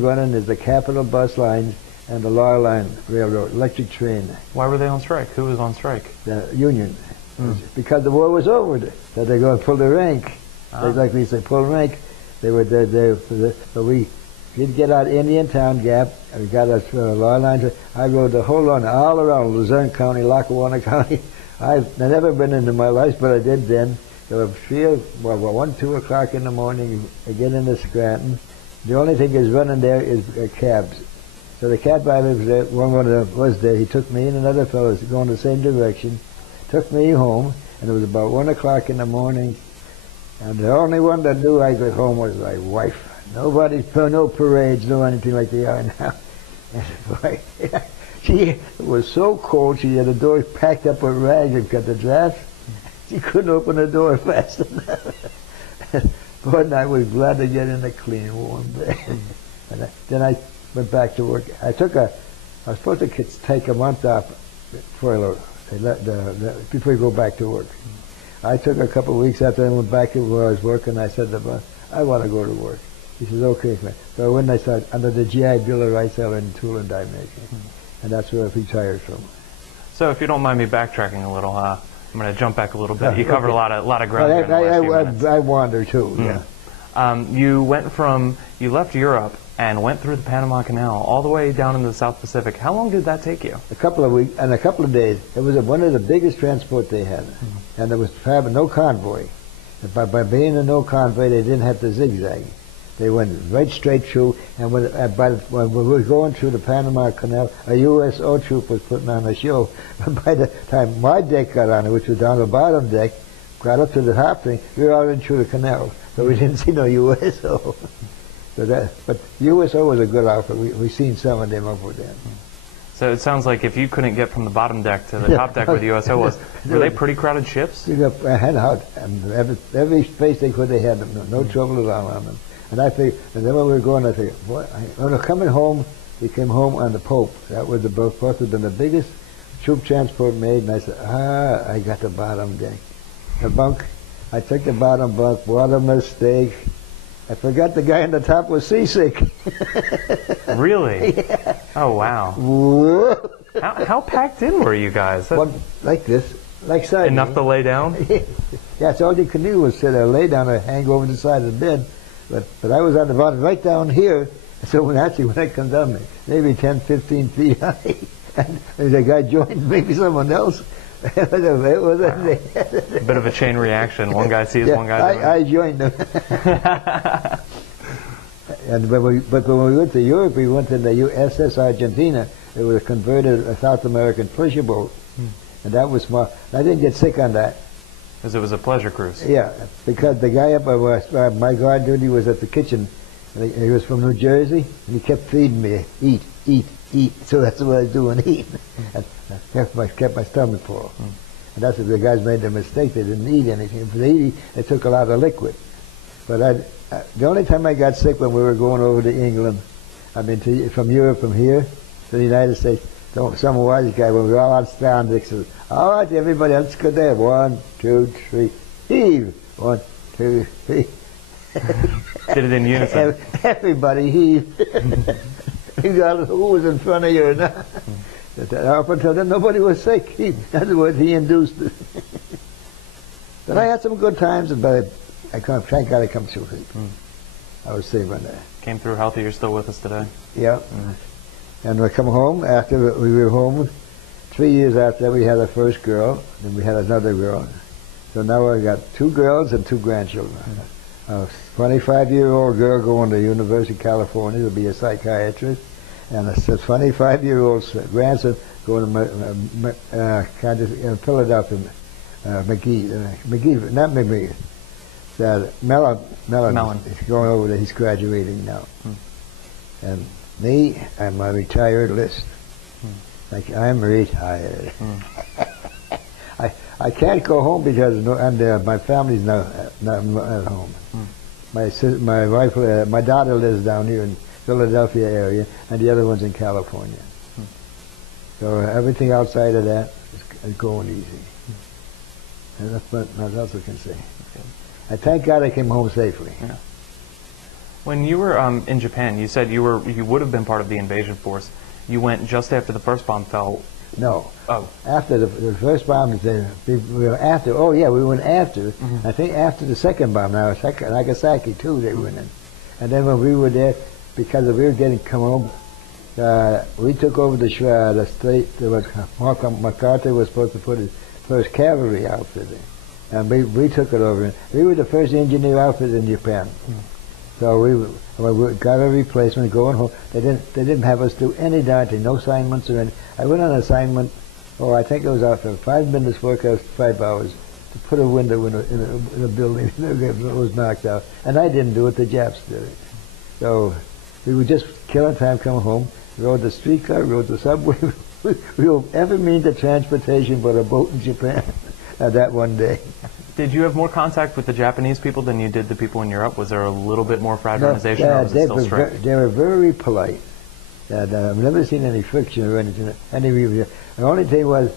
running is the Capital Bus Lines and the Law Line Railroad, electric train. Why were they on strike? Who was on strike? The union. Because the war was over. That they're going to pull the rank. Like we say, pull rank. They were there. But we did get out Indian Town Gap, and we got us Law Lines. I rode the whole line all around Luzerne County, Lackawanna County. I've never been into my life, but I did then. There were 1, 2 o'clock in the morning, I get into Scranton. The only thing is running there is cabs. So the cab driver was there, one of them was there. He took me and another fellow going the same direction, took me home, and it was about 1 o'clock in the morning. And the only one that knew I got home was my wife. Nobody, no parades, no anything like they are now. And boy, she was so cold, she had the door packed up with rags and got the draft. She couldn't open the door fast enough. But I was glad to get in a clean, warm bed. And then I went back to work. I was supposed to take a month off before you go back to work. I took a couple of weeks after I went back to where I was working. I said to him, I want to go to work. He says, okay, man. So when I started, under the GI Bill of Rights, I was in tool and die making. And that's where I retired from. So if you don't mind me backtracking a little, I'm going to jump back a little bit. You covered a lot of ground. I wander too. Yeah. You left Europe and went through the Panama Canal all the way down into the South Pacific. How long did that take you? A couple of weeks and a couple of days. It was one of the biggest transport they had, and there was having no convoy. By being a no convoy, they didn't have to zigzag. They went right straight through, and when we were going through the Panama Canal, a USO troop was putting on a show. But by the time my deck got on it, which was down the bottom deck, got up to the top thing, we were all in through the canal, so we didn't see no USO. But USO was a good outfit. We seen some of them over there. So it sounds like if you couldn't get from the bottom deck to the top deck where the USO was, were they pretty crowded ships? I had out, and every space they could, they had them. No trouble at all on them. And I figured, and then when we were going, I figured, coming home, we came home on the Pope. That was supposed to have been the biggest troop transport made. And I said, I got the bottom deck. The bunk, I took the bottom bunk, what a mistake. I forgot the guy on the top was seasick. Really? Yeah. Oh, wow. How packed in were you guys? Well, like this, like side. Enough to lay down? Yeah, so all you could do was sit there, lay down, or hang over the side of the bed. But I was on the bottom, right down here. So when I come down, maybe 10, 15 feet high, and the guy joined, maybe someone else. It was a bit of a chain reaction. One guy sees, one guy. I joined them. But when we went to Europe, we went to the USS Argentina. It was a converted South American pleasure boat, and that was small. I didn't get sick on that. Because it was a pleasure cruise. Yeah, because the guy up my guard duty was at the kitchen. And he was from New Jersey, and he kept feeding me, eat, eat, eat. So that's what I was doing, eat. And I kept my stomach full. And that's what the guys made the mistake. They didn't eat anything. For the eating, they took a lot of liquid. But the only time I got sick when we were going over to England, from Europe, from here to the United States, some wise guy, when we were all on stand, he said, all right, everybody, let's go there. 1, 2, 3, heave. 1, 2, 3. Did it in unison. Everybody heaved. Regardless of who was in front of you or not. Up until then, nobody was sick. That's what he induced it. But I had some good times, but thank God I come through it. I was safe on that. Came through healthy. You're still with us today. Yeah. And we come home, after we were home, 3 years after that, we had our first girl, then we had another girl. So now I got 2 girls and 2 grandchildren. A 25-year-old girl going to University of California to be a psychiatrist, and a 25-year-old grandson going to Philadelphia, McGee, not McGee, Mellon. He's going over there. He's graduating now. And me, I'm a retired list. Like, I'm retired. I can't go home because my family's not at home. My wife, my daughter lives down here in Philadelphia area, and the other one's in California. So everything outside of that is going easy. And that's what else I can say. I thank God I came home safely. Yeah. When you were in Japan, you said you would have been part of the invasion force. You went just after the first bomb fell. No. Oh. After the first bomb, we were after. Oh yeah, we went after. Mm-hmm. I think after the second bomb. Now Nagasaki too. They went in, and then when we were there, because we were getting come home, we took over the state. MacArthur was supposed to put his first cavalry outfit in, and we took it over. We were the first engineer outfit in Japan. Mm-hmm. So we got a replacement going home. They didn't have us do any darn thing, no assignments or anything. I went on an assignment. Oh, I think it was after 5 minutes work, out 5 hours to put a window in a building that was knocked out, and I didn't do it. The Japs did it. So we were just killing time coming home. Rode the streetcar, rode the subway. We were every means of transportation but a boat in Japan that one day. Did you have more contact with the Japanese people than you did the people in Europe? Was there a little bit more fraternization, or was it still strict? They were very polite. I've never seen any friction or anything. The only thing was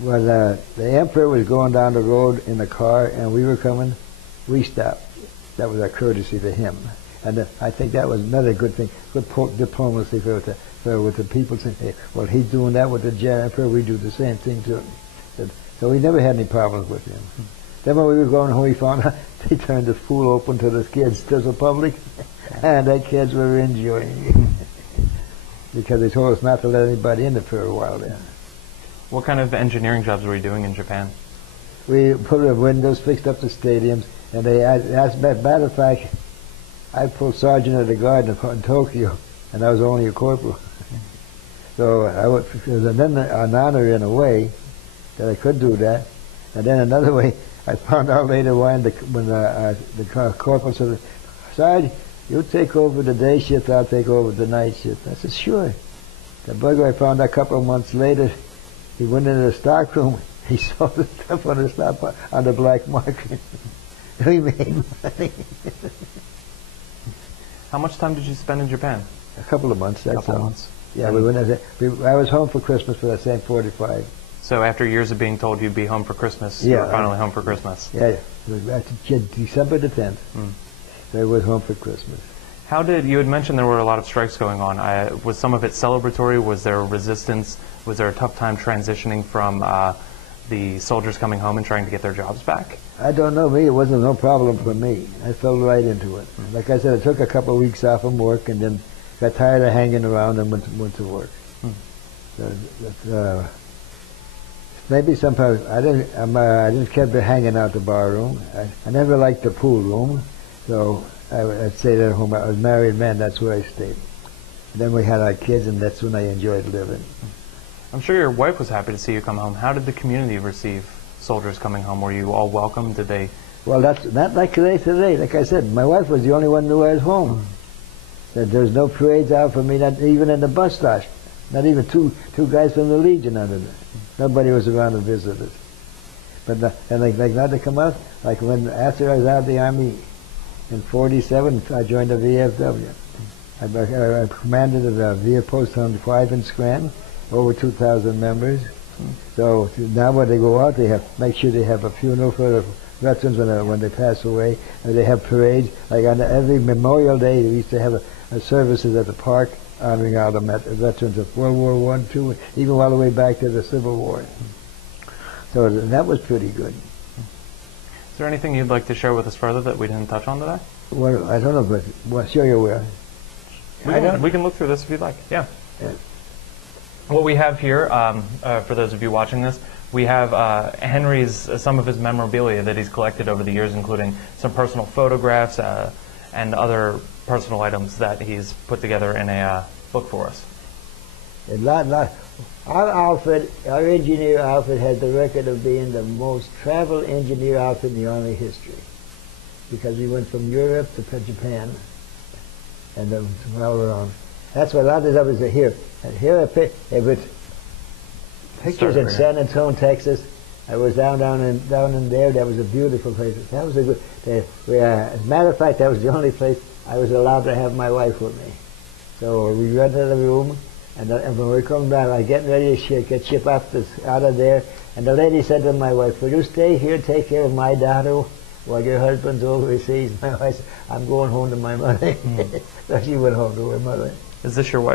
the emperor was going down the road in a car and we were coming, we stopped. That was a courtesy to him. And I think that was another good thing, good diplomacy with the people saying, hey, well, he's doing that with the emperor, we do the same thing to him. So we never had any problems with him. Then when we were going home, we found out they turned the school open to the kids, to the public, and the kids were enjoying it. Because they told us not to let anybody in for a while then. What kind of engineering jobs were you doing in Japan? We put the windows, fixed up the stadiums, and as a matter of fact, I pulled sergeant of the guard in Tokyo, and I was only a corporal. So it was then an honor in a way that I could do that, and then another way, I found out later when the corporal said, Sarge, you take over the day shift, I'll take over the night shift. I said, sure. The bugger I found out a couple of months later, he went into the stock room, he saw the stuff on the stock on the black market. He made money. How much time did you spend in Japan? A couple of months, that's all. A couple of months. Yeah, we went I was home for Christmas for that same 45. So after years of being told you'd be home for Christmas, you were finally home for Christmas. Yeah, it was December the 10th. So I was home for Christmas. How did, you had mentioned there were a lot of strikes going on. Was some of it celebratory? Was there resistance? Was there a tough time transitioning from the soldiers coming home and trying to get their jobs back? I don't know. It wasn't no problem for me. I fell right into it. Like I said, I took a couple of weeks off from work and then got tired of hanging around and went to work. So maybe sometimes I didn't keep hanging out the bar room. I never liked the pool room, so I'd stay at home. I was a married man. That's where I stayed. And then we had our kids, and that's when I enjoyed living. I'm sure your wife was happy to see you come home. How did the community receive soldiers coming home? Were you all welcome? Did they? Well, that's not like today. Like I said, my wife was the only one who knew I was home. There's no parades out for me, not even in the bus stop. Not even two guys from the Legion under there. Nobody was around to visit us. But like not to come out. Like after I was out of the Army in '47, I joined the VFW. I commanded the VF Post 105 in Scranton, over 2,000 members. So now when they go out, they make sure they have a funeral for the veterans when they pass away, and they have parades. Like on every Memorial Day, we used to have services at the park honoring all the veterans of World War I, II, even all the way back to the Civil War. So that was pretty good. Is there anything you'd like to share with us further that we didn't touch on today? Well, I don't know, but well, sure you will. We can look through this if you'd like. Yeah. What we have here, for those of you watching this, we have some of his memorabilia that he's collected over the years, including some personal photographs and other personal items that he's put together in a book for us. Our engineer outfit has the record of being the most traveled engineer outfit in the Army history, because we went from Europe to Japan and then all around. That's why a lot of us are here. And here are pictures in San Antonio, Texas. I was down in there. That was a beautiful place. That was a good. As a matter of fact, that was the only place I was allowed to have my wife with me. So we rented a room, and when we come back, I getting ready to get shipped out of there. And the lady said to my wife, "Will you stay here, take care of my daughter Well, your husband's overseas. My wife said, I'm going home to my mother. So she went home to her mother. Is this your wife?